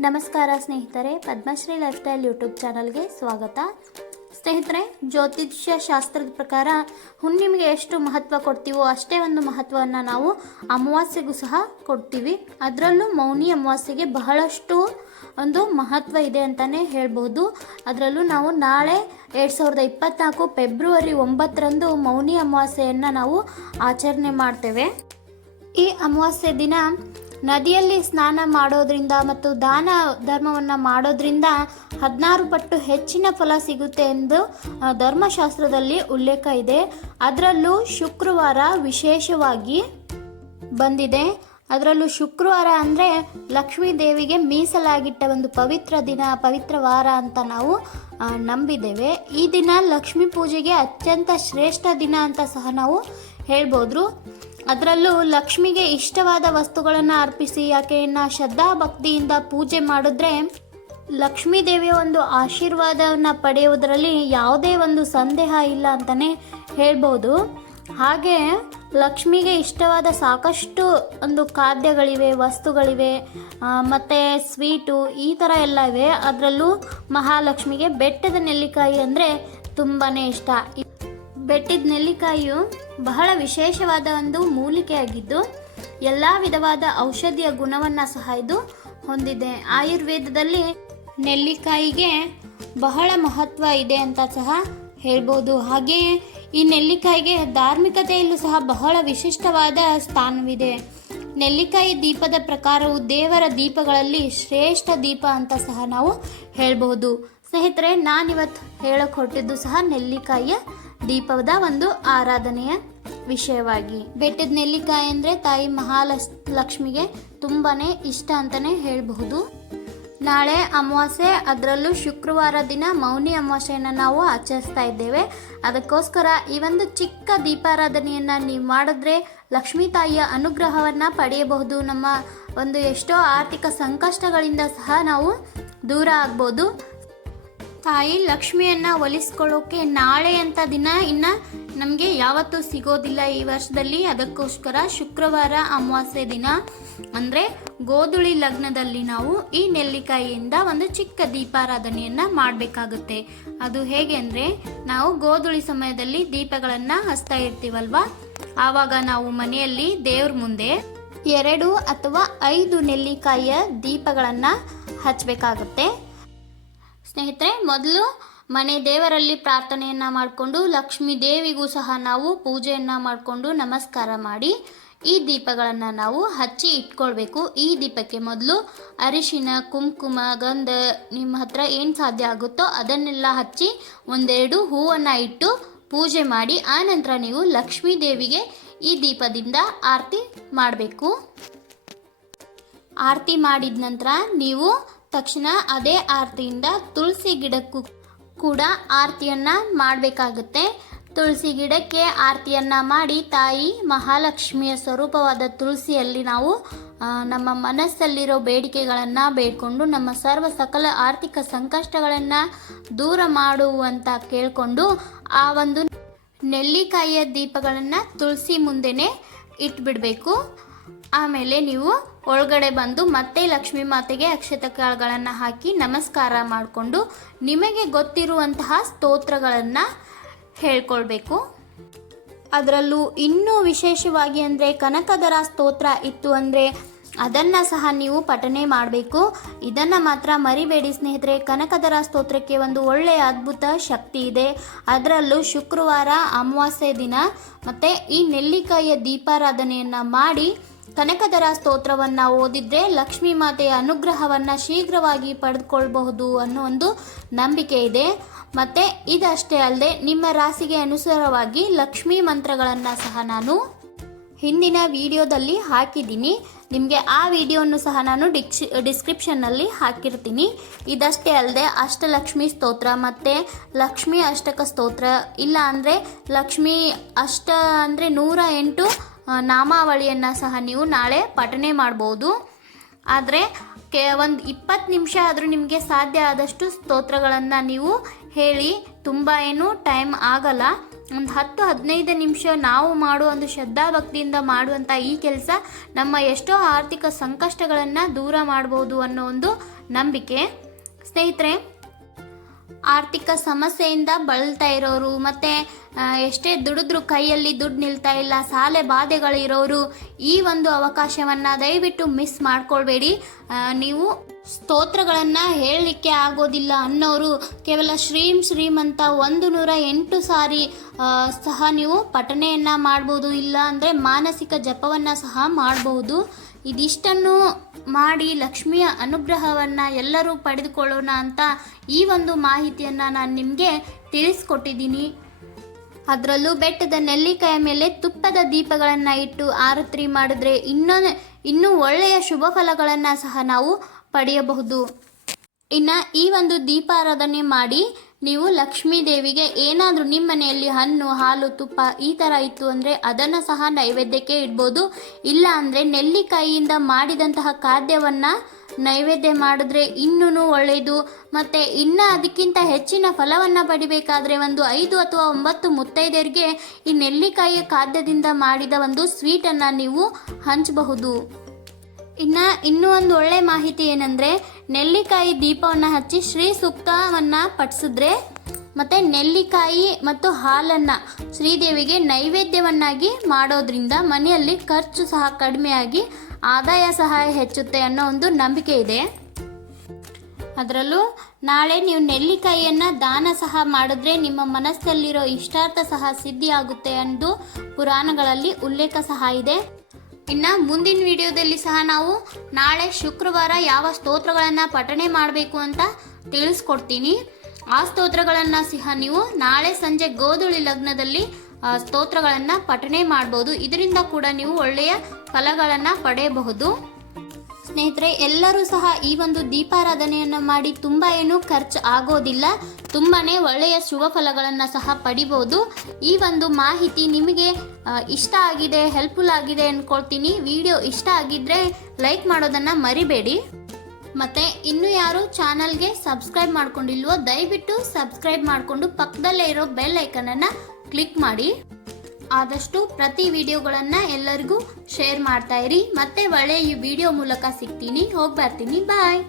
ನಮಸ್ಕಾರ ಸ್ನೇಹಿತರೆ, Padmashri life style YouTube ಚಾನಲ್ಗೆ ಸ್ವಾಗತ. ಸ್ನೇಹಿತರೆ, ಜ್ಯೋತಿಷ್ಯ ಶಾಸ್ತ್ರದ ಪ್ರಕಾರ ಹುಣ್ಣಿಮೆಗೆ ಎಷ್ಟು ಮಹತ್ವ ಕೊಡ್ತೀವೋ ಅಷ್ಟೇ ಒಂದು ಮಹತ್ವವನ್ನು ನಾವು ಅಮಾವಾಸ್ಯೆಗೂ ಸಹ ಕೊಡ್ತೀವಿ. ಅದರಲ್ಲೂ ಮೌನಿ ಅಮಾವಾಸ್ಯೆಗೆ ಬಹಳಷ್ಟು ಒಂದು ಮಹತ್ವ ಇದೆ ಅಂತಲೇ ಹೇಳ್ಬೋದು. ಅದರಲ್ಲೂ ನಾವು ನಾಳೆ ಎರಡು ಸಾವಿರದ ಇಪ್ಪತ್ತ್ನಾಲ್ಕು ಫೆಬ್ರವರಿ ಒಂಬತ್ತರಂದು ಮೌನಿ ಅಮಾವಾಸ್ಯೆಯನ್ನು ನಾವು ಆಚರಣೆ ಮಾಡ್ತೇವೆ. ಈ ಅಮಾವಾಸ್ಯೆ ದಿನ ನದಿಯಲ್ಲಿ ಸ್ನಾನ ಮಾಡೋದ್ರಿಂದ ಮತ್ತು ದಾನ ಧರ್ಮವನ್ನು ಮಾಡೋದ್ರಿಂದ ಹದಿನಾರು ಪಟ್ಟು ಹೆಚ್ಚಿನ ಫಲ ಸಿಗುತ್ತೆ ಎಂದು ಧರ್ಮಶಾಸ್ತ್ರದಲ್ಲಿ ಉಲ್ಲೇಖ ಇದೆ. ಅದರಲ್ಲೂ ಶುಕ್ರವಾರ ವಿಶೇಷವಾಗಿ ಬಂದಿದೆ. ಅದರಲ್ಲೂ ಶುಕ್ರವಾರ ಅಂದರೆ ಲಕ್ಷ್ಮೀ ದೇವಿಗೆ ಮೀಸಲಾಗಿಟ್ಟ ಒಂದು ಪವಿತ್ರ ದಿನ, ಪವಿತ್ರ ವಾರ ಅಂತ ನಾವು ನಂಬಿದ್ದೇವೆ. ಈ ದಿನ ಲಕ್ಷ್ಮೀ ಪೂಜೆಗೆ ಅತ್ಯಂತ ಶ್ರೇಷ್ಠ ದಿನ ಅಂತ ಸಹ ನಾವು ಹೇಳ್ಬೋದು ಅದರಲ್ಲೂ ಲಕ್ಷ್ಮಿಗೆ ಇಷ್ಟವಾದ ವಸ್ತುಗಳನ್ನು ಅರ್ಪಿಸಿ ಆಕೆಯನ್ನು ಶ್ರದ್ಧಾ ಭಕ್ತಿಯಿಂದ ಪೂಜೆ ಮಾಡಿದ್ರೆ ಲಕ್ಷ್ಮೀ ದೇವಿಯ ಒಂದು ಆಶೀರ್ವಾದವನ್ನು ಪಡೆಯುವುದರಲ್ಲಿ ಯಾವುದೇ ಒಂದು ಸಂದೇಹ ಇಲ್ಲ ಅಂತಲೇ ಹೇಳ್ಬೋದು. ಹಾಗೆ ಲಕ್ಷ್ಮಿಗೆ ಇಷ್ಟವಾದ ಸಾಕಷ್ಟು ಒಂದು ಖಾದ್ಯಗಳಿವೆ, ವಸ್ತುಗಳಿವೆ ಮತ್ತು ಸ್ವೀಟು ಈ ಥರ ಎಲ್ಲ ಇವೆ. ಅದರಲ್ಲೂ ಮಹಾಲಕ್ಷ್ಮಿಗೆ ಬೆಟ್ಟದ ನೆಲ್ಲಿಕಾಯಿ ಅಂದರೆ ತುಂಬಾ ಇಷ್ಟ. ಬೆಟ್ಟಿದ ನೆಲ್ಲಿಕಾಯಿಯು ಬಹಳ ವಿಶೇಷವಾದ ಒಂದು ಮೂಲಿಕೆಯಾಗಿದ್ದು, ಎಲ್ಲ ವಿಧವಾದ ಔಷಧಿಯ ಗುಣವನ್ನು ಸಹ ಇದು ಹೊಂದಿದೆ. ಆಯುರ್ವೇದದಲ್ಲಿ ನೆಲ್ಲಿಕಾಯಿಗೆ ಬಹಳ ಮಹತ್ವ ಇದೆ ಅಂತ ಸಹ ಹೇಳ್ಬೋದು. ಹಾಗೆಯೇ ಈ ನೆಲ್ಲಿಕಾಯಿಗೆ ಧಾರ್ಮಿಕತೆಯಲ್ಲೂ ಸಹ ಬಹಳ ವಿಶಿಷ್ಟವಾದ ಸ್ಥಾನವಿದೆ. ನೆಲ್ಲಿಕಾಯಿ ದೀಪದ ಪ್ರಕಾರವು ದೇವರ ದೀಪಗಳಲ್ಲಿ ಶ್ರೇಷ್ಠ ದೀಪ ಅಂತ ಸಹ ನಾವು ಹೇಳ್ಬೋದು. ಸ್ನೇಹಿತರೆ, ನಾನಿವತ್ತು ಹೇಳಕ್ಕೆ ಹೊರಟಿದ್ದು ಸಹ ನೆಲ್ಲಿಕಾಯಿಯ ದೀಪದ ಒಂದು ಆರಾಧನೆಯ ವಿಷಯವಾಗಿ. ಬೆಟ್ಟದ ನೆಲ್ಲಿಕಾಯಿ ಅಂದರೆ ತಾಯಿ ಮಹಾಲಕ್ಷ್ಮಿಗೆ ಲಕ್ಷ್ಮಿಗೆ ತುಂಬಾ ಇಷ್ಟ ಅಂತಲೇ ಹೇಳಬಹುದು. ನಾಳೆ ಅಮಾವಾಸ್ಯೆ, ಅದರಲ್ಲೂ ಶುಕ್ರವಾರ ದಿನ ಮೌನಿ ಅಮಾವಾಸ್ಯೆಯನ್ನು ನಾವು ಆಚರಿಸ್ತಾ ಇದ್ದೇವೆ. ಅದಕ್ಕೋಸ್ಕರ ಈ ಒಂದು ಚಿಕ್ಕ ದೀಪಾರಾಧನೆಯನ್ನು ನೀವು ಮಾಡಿದ್ರೆ ಲಕ್ಷ್ಮೀ ತಾಯಿಯ ಅನುಗ್ರಹವನ್ನು ಪಡೆಯಬಹುದು. ನಮ್ಮ ಒಂದು ಎಷ್ಟೋ ಆರ್ಥಿಕ ಸಂಕಷ್ಟಗಳಿಂದ ಸಹ ನಾವು ದೂರ ಆಗ್ಬೋದು. ತಾಯಿ ಲಕ್ಷ್ಮಿಯನ್ನು ಒಲಿಸ್ಕೊಳ್ಳೋಕೆ ನಾಳೆ ಅಂತ ದಿನ ಇನ್ನ ನಮಗೆ ಯಾವತ್ತೂ ಸಿಗೋದಿಲ್ಲ ಈ ವರ್ಷದಲ್ಲಿ. ಅದಕ್ಕೋಸ್ಕರ ಶುಕ್ರವಾರ ಅಮಾವಾಸ್ಯೆ ದಿನ. ಅಂದರೆ ಗೋಧುಳಿ ಲಗ್ನದಲ್ಲಿ ನಾವು ಈ ನೆಲ್ಲಿಕಾಯಿಯಿಂದ ಒಂದು ಚಿಕ್ಕ ದೀಪಾರಾಧನೆಯನ್ನು ಮಾಡಬೇಕಾಗುತ್ತೆ. ಅದು ಹೇಗೆ ಅಂದರೆ ನಾವು ಗೋಧುಳಿ ಸಮಯದಲ್ಲಿ ದೀಪಗಳನ್ನು ಹಚ್ತಾ ಇರ್ತೀವಲ್ವಾ? ಆವಾಗ ನಾವು ಮನೆಯಲ್ಲಿ ದೇವ್ರ ಮುಂದೆ ಎರಡು ಅಥವಾ ಐದು ನೆಲ್ಲಿಕಾಯಿಯ ದೀಪಗಳನ್ನು ಹಚ್ಚಬೇಕಾಗುತ್ತೆ ಸ್ನೇಹಿತರೆ, ಮೊದಲು ಮನೆ ದೇವರಲ್ಲಿ ಪ್ರಾರ್ಥನೆಯನ್ನು ಮಾಡಿಕೊಂಡು ಲಕ್ಷ್ಮೀ ದೇವಿಗೂ ಸಹ ನಾವು ಪೂಜೆಯನ್ನು ಮಾಡಿಕೊಂಡು ನಮಸ್ಕಾರ ಮಾಡಿ, ಈ ದೀಪಗಳನ್ನು ನಾವು ಹಚ್ಚಿ ಇಟ್ಕೊಳ್ಬೇಕು. ಈ ದೀಪಕ್ಕೆ ಮೊದಲು ಅರಿಶಿನ, ಕುಂಕುಮ, ಗಂಧ ನಿಮ್ಮ ಹತ್ರ ಏನು ಸಾಧ್ಯ ಆಗುತ್ತೋ ಅದನ್ನೆಲ್ಲ ಹಚ್ಚಿ ಒಂದೆರಡು ಹೂವನ್ನು ಇಟ್ಟು ಪೂಜೆ ಮಾಡಿ ಆನಂತರ ನೀವು ಲಕ್ಷ್ಮೀ ದೇವಿಗೆ ಈ ದೀಪದಿಂದ ಆರತಿ ಮಾಡಬೇಕು. ಆರತಿ ಮಾಡಿದ ನಂತರ ನೀವು ತಕ್ಷಣ ಅದೇ ಆರತಿಯಿಂದ ತುಳಸಿ ಗಿಡಕ್ಕೂ ಕೂಡ ಆರತಿಯನ್ನು ಮಾಡಬೇಕಾಗುತ್ತೆ. ತುಳಸಿ ಗಿಡಕ್ಕೆ ಆರತಿಯನ್ನು ಮಾಡಿ ತಾಯಿ ಮಹಾಲಕ್ಷ್ಮಿಯ ಸ್ವರೂಪವಾದ ತುಳಸಿಯಲ್ಲಿ ನಾವು ನಮ್ಮ ಮನಸ್ಸಲ್ಲಿರೋ ಬೇಡಿಕೆಗಳನ್ನು ಬೇಡಿಕೊಂಡು ನಮ್ಮ ಸರ್ವ ಸಕಲ ಆರ್ಥಿಕ ಸಂಕಷ್ಟಗಳನ್ನು ದೂರ ಮಾಡುವಂತ ಕೇಳಿಕೊಂಡು ಆ ಒಂದು ನೆಲ್ಲಿಕಾಯಿಯ ದೀಪಗಳನ್ನು ತುಳಸಿ ಮುಂದೆನೆ ಇಟ್ಬಿಡಬೇಕು. ಆಮೇಲೆ ನೀವು ಒಳಗಡೆ ಬಂದು ಮತ್ತೆ ಲಕ್ಷ್ಮೀ ಮಾತೆಗೆ ಅಕ್ಷತ ಕಾಳುಗಳನ್ನು ಹಾಕಿ ನಮಸ್ಕಾರ ಮಾಡಿಕೊಂಡು ನಿಮಗೆ ಗೊತ್ತಿರುವಂತಹ ಸ್ತೋತ್ರಗಳನ್ನು ಹೇಳ್ಕೊಳ್ಬೇಕು. ಅದರಲ್ಲೂ ಇನ್ನೂ ವಿಶೇಷವಾಗಿ ಅಂದರೆ ಕನಕದರ ಸ್ತೋತ್ರ ಇತ್ತು ಅಂದರೆ ಅದನ್ನು ಸಹ ನೀವು ಪಠನೆ ಮಾಡಬೇಕು. ಇದನ್ನು ಮಾತ್ರ ಮರಿಬೇಡಿ ಸ್ನೇಹಿತರೆ, ಕನಕದರ ಸ್ತೋತ್ರಕ್ಕೆ ಒಂದು ಒಳ್ಳೆಯ ಅದ್ಭುತ ಶಕ್ತಿ ಇದೆ. ಅದರಲ್ಲೂ ಶುಕ್ರವಾರ ಅಮಾವಾಸ್ಯೆ ದಿನ ಮತ್ತು ಈ ನೆಲ್ಲಿಕಾಯಿಯ ದೀಪಾರಾಧನೆಯನ್ನು ಮಾಡಿ ಕನಕದರ ಸ್ತೋತ್ರವನ್ನು ಓದಿದ್ರೆ ಲಕ್ಷ್ಮೀ ಮಾತೆಯ ಅನುಗ್ರಹವನ್ನು ಶೀಘ್ರವಾಗಿ ಪಡೆದುಕೊಳ್ಬಹುದು ಅನ್ನೋ ಒಂದು ನಂಬಿಕೆ ಇದೆ. ಮತ್ತು ಇದಷ್ಟೇ ಅಲ್ಲದೆ ನಿಮ್ಮ ರಾಶಿಗೆ ಅನುಸಾರವಾಗಿ ಲಕ್ಷ್ಮೀ ಮಂತ್ರಗಳನ್ನು ಸಹ ನಾನು ಹಿಂದಿನ ವಿಡಿಯೋದಲ್ಲಿ ಹಾಕಿದ್ದೀನಿ. ನಿಮಗೆ ಆ ವಿಡಿಯೋನು ಸಹ ನಾನು ಡಿಕ್ಷಿ ಡಿಸ್ಕ್ರಿಪ್ಷನ್ನಲ್ಲಿ ಹಾಕಿರ್ತೀನಿ. ಇದಷ್ಟೇ ಅಲ್ಲದೆ ಅಷ್ಟಲಕ್ಷ್ಮಿ ಸ್ತೋತ್ರ ಮತ್ತು ಲಕ್ಷ್ಮಿ ಅಷ್ಟಕ ಸ್ತೋತ್ರ, ಇಲ್ಲ ಅಂದರೆ ಲಕ್ಷ್ಮಿ ಅಷ್ಟ ಅಂದರೆ ನೂರ ಎಂಟು ನಾಮಾವಳಿಯನ್ನು ಸಹ ನೀವು ನಾಳೆ ಪಠನೆ ಮಾಡ್ಬೋದು. ಆದರೆ ಕೆ, ಒಂದು ಇಪ್ಪತ್ತು ನಿಮಿಷ ಆದರೂ ನಿಮಗೆ ಸಾಧ್ಯ ಆದಷ್ಟು ಸ್ತೋತ್ರಗಳನ್ನು ನೀವು ಹೇಳಿ. ತುಂಬ ಏನು ಟೈಮ್ ಆಗಲ್ಲ. ಒಂದು ಹತ್ತು, ಹದಿನೈದು ನಿಮಿಷ ನಾವು ಮಾಡುವ ಒಂದು ಶ್ರದ್ಧಾಭಕ್ತಿಯಿಂದ ಮಾಡುವಂಥ ಈ ಕೆಲಸ ನಮ್ಮ ಎಷ್ಟೋ ಆರ್ಥಿಕ ಸಂಕಷ್ಟಗಳನ್ನು ದೂರ ಮಾಡ್ಬೋದು ಅನ್ನೋ ಒಂದು ನಂಬಿಕೆ. ಸ್ನೇಹಿತರೆ, ಆರ್ಥಿಕ ಸಮಸ್ಯೆಯಿಂದ ಬಳಲ್ತಾ ಇರೋರು ಮತ್ತು ಎಷ್ಟೇ ದುಡಿದ್ರು ಕೈಯಲ್ಲಿ ದುಡ್ಡು ನಿಲ್ತಾ ಇಲ್ಲ, ಸಾಲೆ ಬಾಧೆಗಳಿರೋರು ಈ ಒಂದು ಅವಕಾಶವನ್ನು ದಯವಿಟ್ಟು ಮಿಸ್ ಮಾಡ್ಕೊಳ್ಬೇಡಿ. ನೀವು ಸ್ತೋತ್ರಗಳನ್ನು ಹೇಳಲಿಕ್ಕೆ ಆಗೋದಿಲ್ಲ ಅನ್ನೋರು ಕೇವಲ ಶ್ರೀಂ ಶ್ರೀಮಂತ ಒಂದು ನೂರ ಎಂಟು ಸಾರಿ ಸಹ ನೀವು ಪಠಣೆಯನ್ನು ಮಾಡ್ಬೋದು, ಇಲ್ಲ ಅಂದರೆ ಮಾನಸಿಕ ಜಪವನ್ನು ಸಹ ಮಾಡಬಹುದು ಇದಿಷ್ಟನ್ನು ಮಾಡಿ ಲಕ್ಷ್ಮಿಯ ಅನುಗ್ರಹವನ್ನು ಎಲ್ಲರೂ ಪಡೆದುಕೊಳ್ಳೋಣ ಅಂತ ಈ ಒಂದು ಮಾಹಿತಿಯನ್ನು ನಾನು ನಿಮಗೆ ತಿಳಿಸ್ಕೊಟ್ಟಿದ್ದೀನಿ. ಅದರಲ್ಲೂ ಬೆಟ್ಟದ ನೆಲ್ಲಿಕಾಯ ಮೇಲೆ ತುಪ್ಪದ ದೀಪಗಳನ್ನು ಇಟ್ಟು ಆರತಿ ಮಾಡಿದ್ರೆ ಇನ್ನೂ ಇನ್ನೂ ಒಳ್ಳೆಯ ಶುಭ ಫಲಗಳನ್ನು ಸಹ ನಾವು ಪಡೆಯಬಹುದು. ಇನ್ನು ಈ ಒಂದು ದೀಪಾರಾಧನೆ ಮಾಡಿ ನೀವು ಲಕ್ಷ್ಮೀ ದೇವಿಗೆ ಏನಾದರೂ ನಿಮ್ಮ ಮನೆಯಲ್ಲಿ ಹಣ್ಣು, ಹಾಲು, ತುಪ್ಪ ಈ ಥರ ಇತ್ತು ಅಂದರೆ ಅದನ್ನು ಸಹ ನೈವೇದ್ಯಕ್ಕೆ ಇಡ್ಬೋದು. ಇಲ್ಲ ಅಂದರೆ ನೆಲ್ಲಿಕಾಯಿಯಿಂದ ಮಾಡಿದಂತಹ ಖಾದ್ಯವನ್ನು ನೈವೇದ್ಯ ಮಾಡಿದ್ರೆ ಇನ್ನೂ ಒಳ್ಳೆಯದು ಮತ್ತು ಇನ್ನು ಅದಕ್ಕಿಂತ ಹೆಚ್ಚಿನ ಫಲವನ್ನು ಪಡಿಬೇಕಾದ್ರೆ ಒಂದು ಐದು ಅಥವಾ ಒಂಬತ್ತು ಮುತ್ತೈದೆಯರಿಗೆ ಈ ನೆಲ್ಲಿಕಾಯಿಯ ಖಾದ್ಯದಿಂದ ಮಾಡಿದ ಒಂದು ಸ್ವೀಟನ್ನು ನೀವು ಹಂಚಬಹುದು. ಇನ್ನು ಇನ್ನೂ ಒಂದು ಒಳ್ಳೆ ಮಾಹಿತಿ ಏನಂದರೆ ನೆಲ್ಲಿಕಾಯಿ ದೀಪವನ್ನು ಹಚ್ಚಿ ಶ್ರೀ ಸೂಕ್ತವನ್ನು ಪಠಿಸಿದ್ರೆ ಮತ್ತು ನೆಲ್ಲಿಕಾಯಿ ಮತ್ತು ಹಾಲನ್ನು ಶ್ರೀದೇವಿಗೆ ನೈವೇದ್ಯವನ್ನಾಗಿ ಮಾಡೋದ್ರಿಂದ ಮನೆಯಲ್ಲಿ ಖರ್ಚು ಸಹ ಕಡಿಮೆಯಾಗಿ ಆದಾಯ ಸಹ ಹೆಚ್ಚುತ್ತೆ ಅನ್ನೋ ಒಂದು ನಂಬಿಕೆ ಇದೆ. ಅದರಲ್ಲೂ ನಾಳೆ ನೀವು ನೆಲ್ಲಿಕಾಯಿಯನ್ನು ದಾನ ಸಹ ಮಾಡಿದ್ರೆ ನಿಮ್ಮ ಮನಸ್ಸಲ್ಲಿರೋ ಇಷ್ಟಾರ್ಥ ಸಹ ಸಿದ್ಧಿಯಾಗುತ್ತೆ ಎಂದು ಪುರಾಣಗಳಲ್ಲಿ ಉಲ್ಲೇಖ ಸಹ ಇದೆ. ಇನ್ನು ಮುಂದಿನ ವಿಡಿಯೋದಲ್ಲಿ ಸಹ ನಾವು ನಾಳೆ ಶುಕ್ರವಾರ ಯಾವ ಸ್ತೋತ್ರಗಳನ್ನು ಪಠಣೆ ಮಾಡಬೇಕು ಅಂತ ತಿಳಿಸ್ಕೊಡ್ತೀನಿ. ಆ ಸ್ತೋತ್ರಗಳನ್ನು ಸಹ ನೀವು ನಾಳೆ ಸಂಜೆ ಗೋಧುಳಿ ಲಗ್ನದಲ್ಲಿ ಸ್ತೋತ್ರಗಳನ್ನು ಪಠಣೆ ಮಾಡ್ಬೋದು. ಇದರಿಂದ ಕೂಡ ನೀವು ಒಳ್ಳೆಯ ಫಲಗಳನ್ನು ಪಡೆಯಬಹುದು. ಸ್ನೇಹಿತರೆ, ಎಲ್ಲರೂ ಸಹ ಈ ಒಂದು ದೀಪಾರಾಧನೆಯನ್ನು ಮಾಡಿ ತುಂಬ ಏನು ಖರ್ಚು ಆಗೋದಿಲ್ಲ. ತುಂಬಾ ಒಳ್ಳೆಯ ಶುಭ ಫಲಗಳನ್ನು ಸಹ ಪಡಿಬೋದು. ಈ ಒಂದು ಮಾಹಿತಿ ನಿಮಗೆ ಇಷ್ಟ ಆಗಿದೆ ಹೆಲ್ಪ್ಫುಲ್ ಆಗಿದೆ ಅಂದ್ಕೊಳ್ತೀನಿ ವಿಡಿಯೋ ಇಷ್ಟ ಆಗಿದ್ದರೆ ಲೈಕ್ ಮಾಡೋದನ್ನು ಮರಿಬೇಡಿ. ಮತ್ತು, ಇನ್ನು ಯಾರು ಚಾನಲ್ಗೆ ಸಬ್ಸ್ಕ್ರೈಬ್ ಮಾಡ್ಕೊಂಡಿಲ್ವೋ, ದಯವಿಟ್ಟು ಸಬ್ಸ್ಕ್ರೈಬ್ ಮಾಡಿಕೊಂಡು ಪಕ್ಕದಲ್ಲೇ ಇರೋ ಬೆಲ್ ಐಕನನ್ನು ಕ್ಲಿಕ್ ಮಾಡಿ. ಆದಷ್ಟು ಪ್ರತಿ ವಿಡಿಯೋಗಳನ್ನು ಎಲ್ಲರಿಗೂ ಶೇರ್ ಮಾಡ್ತಾ ಇರಿ. ಮತ್ತೆ ಒಳ್ಳೆಯ ಈ ವಿಡಿಯೋ ಮೂಲಕ ಸಿಗ್ತೀನಿ. ಹೋಗಿ ಬರ್ತೀನಿ ಬಾಯ್